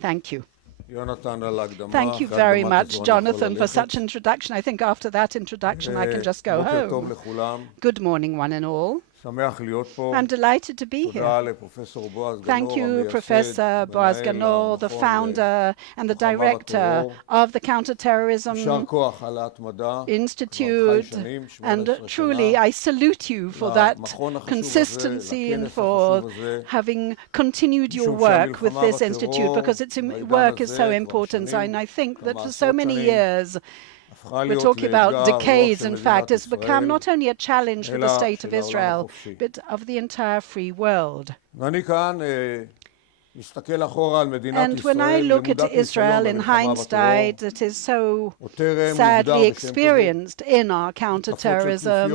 Thank you. Thank you very much, Jonathan, for such introduction. I think after that introduction, I can just go home. Good morning, one and all. I'm delighted to be here. Thank you, Professor Boaz Ganor, the founder and the director of the Counter-Terrorism Institute. And truly, I salute you for that consistency and for having continued your work with this institute, because its work is so important. And I think that for so many years, we're talking about decades, in fact, it's become not only a challenge for the state of Israel, but of the entire free world. And when I look at Israel in hindsight, it is so sadly experienced in our counterterrorism.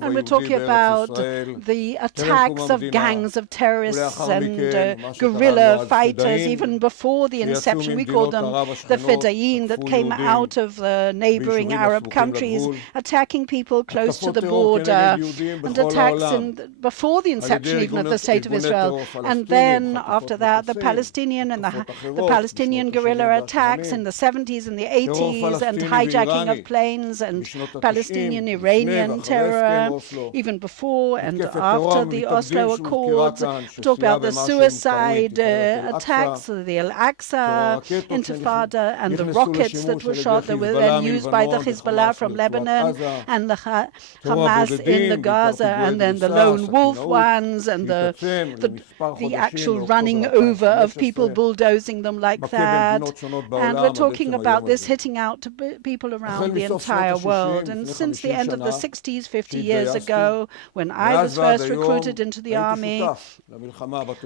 And we're talking about the attacks of gangs of terrorists and guerrilla fighters, even before the inception. We call them the Fedayeen, that came out of the neighboring Arab countries, attacking people close to the border, and attacks before the inception even of the state of Israel. And then after that, the Palestinian and the Palestinian guerrilla attacks in the 70s and the 80s, and hijacking of planes, and Palestinian Iranian terror, even before and after the Oslo Accords. We talk about the suicide attacks, the Al-Aqsa Intifada, and the rockets that were shot that were then used by the Hezbollah from Lebanon, and the Hamas in the Gaza, and then the lone wolf ones, and the actual running over of people, bulldozing them like that. And we're talking about this hitting out to people around the entire world. And since the end of the 60s, 50 years ago, when I was first recruited into the army,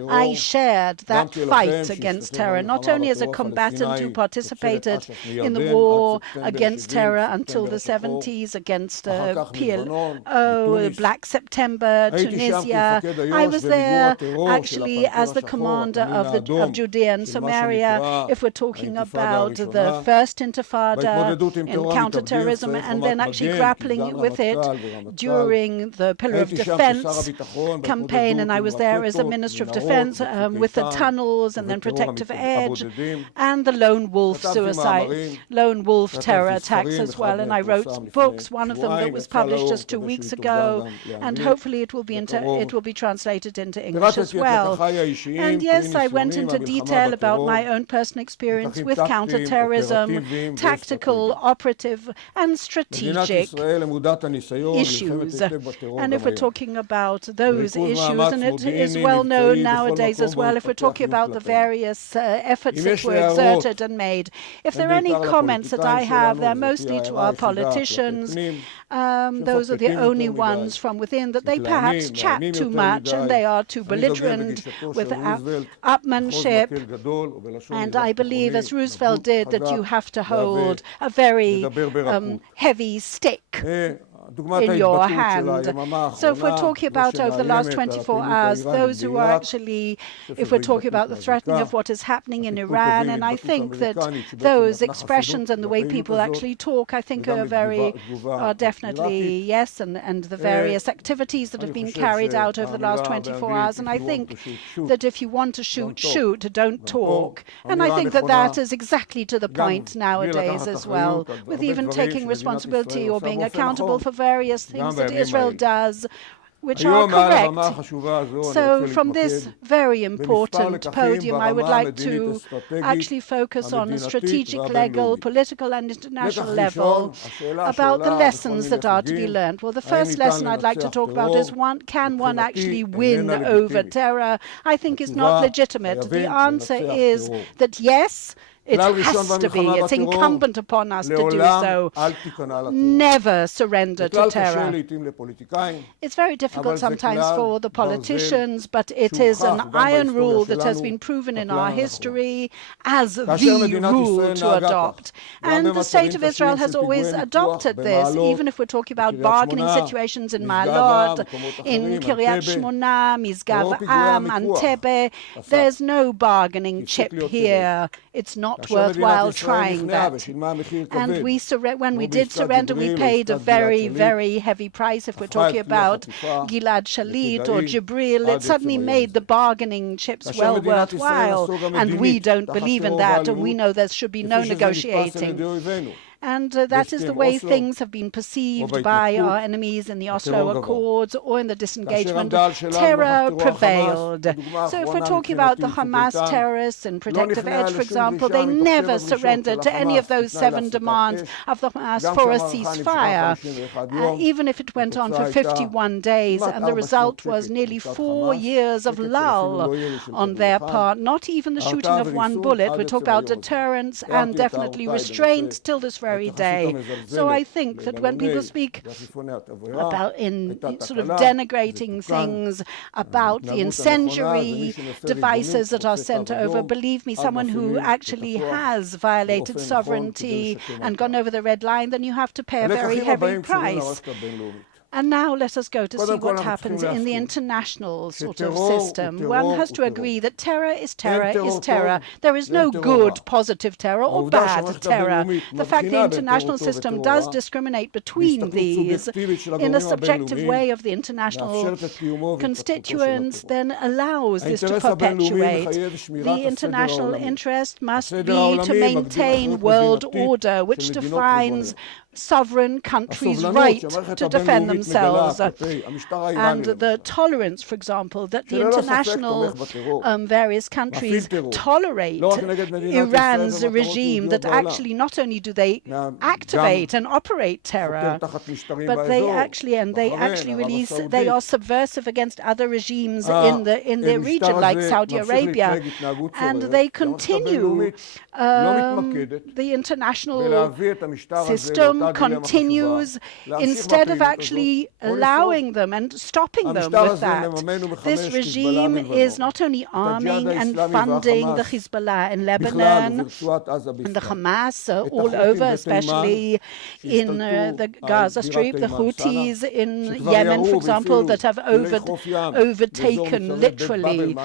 I shared that fight against terror, not only as a combatant who participated in the war against terror until the 70s, against PLO, Black September, Tunisia. I was there actually as the commander of Judea and Samaria, if we're talking about the first Intifada in counterterrorism, and then actually grappling with it during the Pillar of Defense campaign. And I was there as a Minister of Defense with the tunnels and then Protective Edge and the lone wolf lone wolf terror attacks as well. And I wrote books, one of them that was published just 2 weeks ago, and hopefully it will be translated into English as well. And yes, I went into detail about my own personal experience with counterterrorism, tactical, operative, and strategic issues. And if we're talking about those issues, and it is well known nowadays as well, if we're talking about the various efforts that were exerted and made, if there are any comments that I have, they're mostly to our politicians. Those are the only ones from within, that they perhaps chat too much and they are too belligerent with upmanship. And I believe, as Roosevelt did, that you have to hold a very heavy stick in your hand. So if we're talking about over the last 24 hours, those who are actually, if we're talking about the threatening of what is happening in Iran, and I think that those expressions and the way people actually talk, I think are definitely yes, and the various activities that have been carried out over the last 24 hours. And I think that if you want to shoot, don't talk. And I think that that is exactly to the point nowadays as well, with even taking responsibility or being accountable for various things that Israel does, which are correct. So from this very important podium, I would like to actually focus on a strategic, legal, political, and international level about the lessons that are to be learned. Well, the first lesson I'd like to talk about is, can one actually win over terror? I think it's not legitimate. The answer is that yes, it has to be. It's incumbent upon us to do so. Never surrender to terror. It's very difficult sometimes for the politicians, but it is an iron rule that has been proven in our history as the rule to adopt. And the state of Israel has always adopted this, even if we're talking about bargaining situations in Ma'alot, in Kiryat Shmona, Misgav Am, Antebe. There's no bargaining chip here. It's not not worthwhile trying that. And when we did surrender, we paid a very, very heavy price. If we're talking about Gilad Shalit or Jibril, it suddenly made the bargaining chips well worthwhile. And we don't believe in that, and we know there should be no negotiating. And that is the way things have been perceived by our enemies in the Oslo Accords or in the disengagement. Terror prevailed. So if we're talking about the Hamas terrorists in Protective Edge, for example, they never surrendered to any of those 7 demands of the Hamas for a ceasefire, even if it went on for 51 days. And the result was nearly 4 years of lull on their part, not even the shooting of one bullet. We're talking about deterrence and definitely restraint till this very day. So I think that when people speak about in sort of denigrating things about the incendiary devices that are sent over, believe me, someone who actually has violated sovereignty and gone over the red line, then you have to pay a very heavy price. And now let us go to see what happens in the international sort of system. One has to agree that terror is terror is terror. There is no good, positive terror or bad terror. The fact the international system does discriminate between these in a subjective way of the international constituents then allows this to perpetuate. The international interest must be to maintain world order, which defines sovereign countries' right to defend themselves. And the tolerance, for example, that the international various countries tolerate Iran's regime, that actually not only do they activate and operate terror, but they actually release, they are subversive against other regimes in the region, like Saudi Arabia, and they continue. The international system continues instead of actually allowing them and stopping them with that. This regime is not only arming and funding the Hezbollah in Lebanon and the Hamas all over, especially in the Gaza Strip, the Houthis in Yemen, for example, that have overtaken literally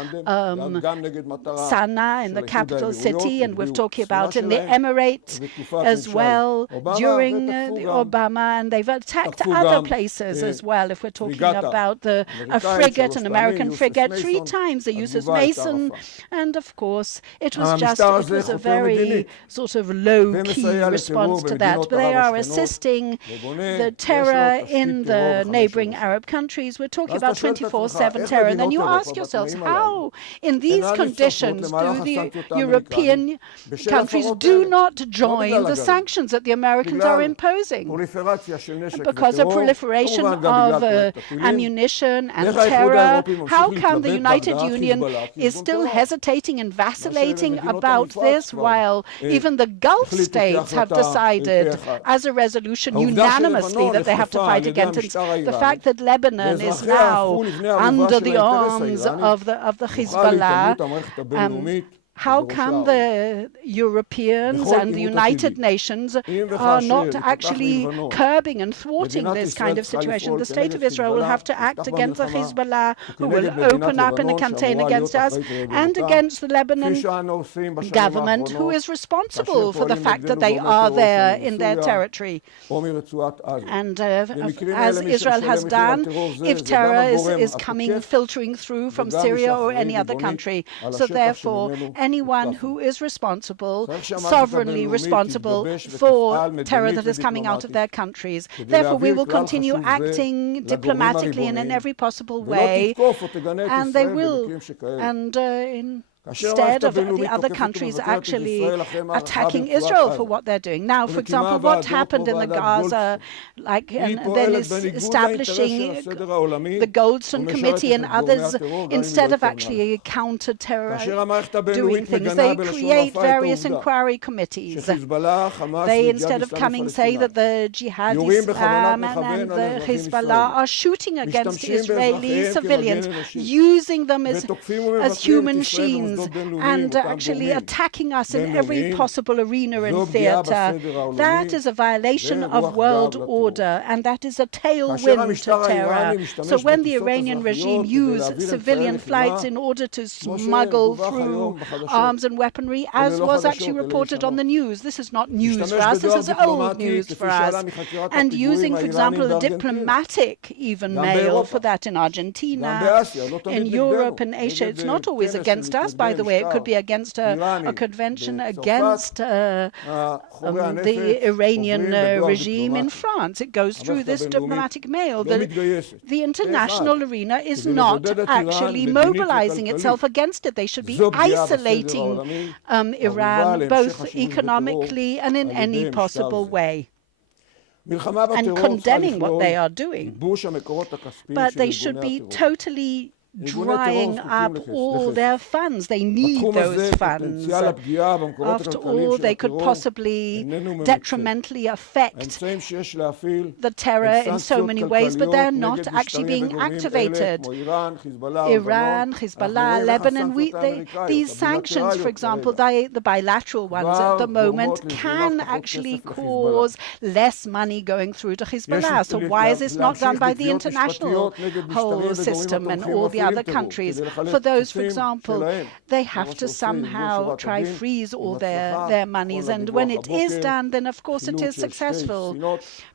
Sana'a in the capital city, and we're talking about in the Emirates as well during the Obama, and they've attacked other places as well. If we're talking about a frigate, an American frigate, 3 times the use of Mason, and of course it was a very sort of low-key response to that. But they are assisting the terror in the neighboring Arab countries. We're talking about 24/7 terror. And then you ask yourselves, how in these conditions do the European countries do not join the sanctions that the Americans are imposing? Because of proliferation of ammunition and terror, how come the United Union is still hesitating and vacillating about this, while even the Gulf states have decided as a resolution unanimously that they have to fight against it? The fact that Lebanon is now under the arms of the Hezbollah, how come the Europeans and the United Nations are not actually curbing and thwarting this kind of situation? The State of Israel will have to act against the Hezbollah, who will open up in a campaign against us, and against the Lebanon government, who is responsible for the fact that they are there in their territory. And as Israel has done, if terror is filtering through from Syria or any other country. So therefore, anyone who is responsible, sovereignly responsible for terror that is coming out of their countries. Therefore, we will continue acting diplomatically and in every possible way, and they will, and instead of the other countries actually attacking Israel for what they're doing. Now, for example, what happened in the Gaza, and then is establishing the Goldstone Committee and others, instead of actually counter-terrorism doing things, they create various inquiry committees. They, instead of coming, say that the Jihad Islam and the Hezbollah are shooting against Israeli civilians, using them as human machines, sanctions and actually attacking us in every possible arena and theater. That is a violation of world order, and that is a tailwind to terror. So when the Iranian regime used civilian flights in order to smuggle through arms and weaponry, as was actually reported on the news, this is not news for us, this is old news for us. And using, for example, the diplomatic even mail for that in Argentina, in Europe and Asia, it's not always against us, by the way. It could be against a convention against the Iranian regime in France. It goes through this diplomatic mail. The international arena is not actually mobilizing itself against it. They should be isolating Iran, both economically and in any possible way, and condemning what they are doing. But they should be totally drying up all their funds. They need those funds. After all, they could possibly detrimentally affect the terror in so many ways, but they're not actually being activated. Iran, Hezbollah, Lebanon, these sanctions, for example, the bilateral ones at the moment, can actually cause less money going through to Hezbollah. So why is this not done by the international whole system and all the other countries? For those, for example, they have to somehow try freeze all their monies, and when it is done, then of course it is successful.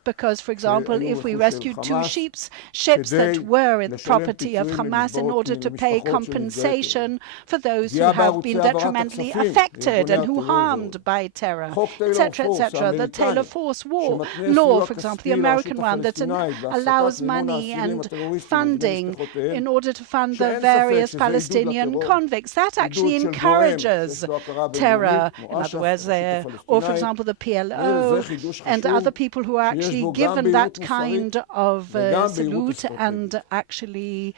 Because, for example, if we rescued 2 ships that were in the property of Hamas in order to pay compensation for those who have been detrimentally affected and who harmed by terror, etc., etc. The Taylor Force law, for example, the American one, that allows money and funding in order to fund the various Palestinian convicts. That actually encourages terror. In other words, or for example, the PLO and other people who are actually given that kind of salute and actually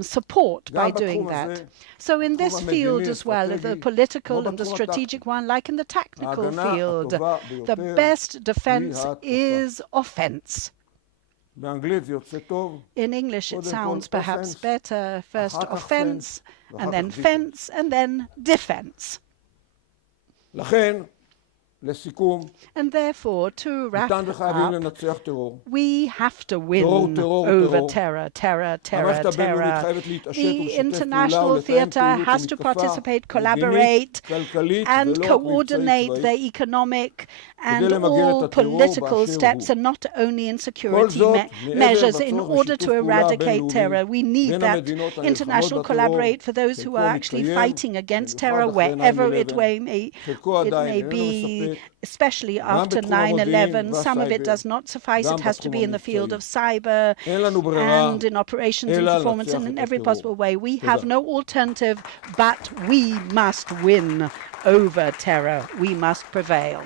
support by doing that. So in this field as well, the political and the strategic one, like in the technical field, the best defense is offense. In English, it sounds perhaps better. First offense, and then fence, and then defense. And therefore, to wrap up, we have to win over terror. The international theater has to participate, collaborate, and coordinate their economic and all political steps, and not only in security measures, in order to eradicate terror. We need that international collaborate for those who are actually fighting against terror, wherever it may be, especially after 9/11. Some of it does not suffice. It has to be in the field of cyber and in operations and performance and in every possible way. We have no alternative, but we must win over terror. We must prevail.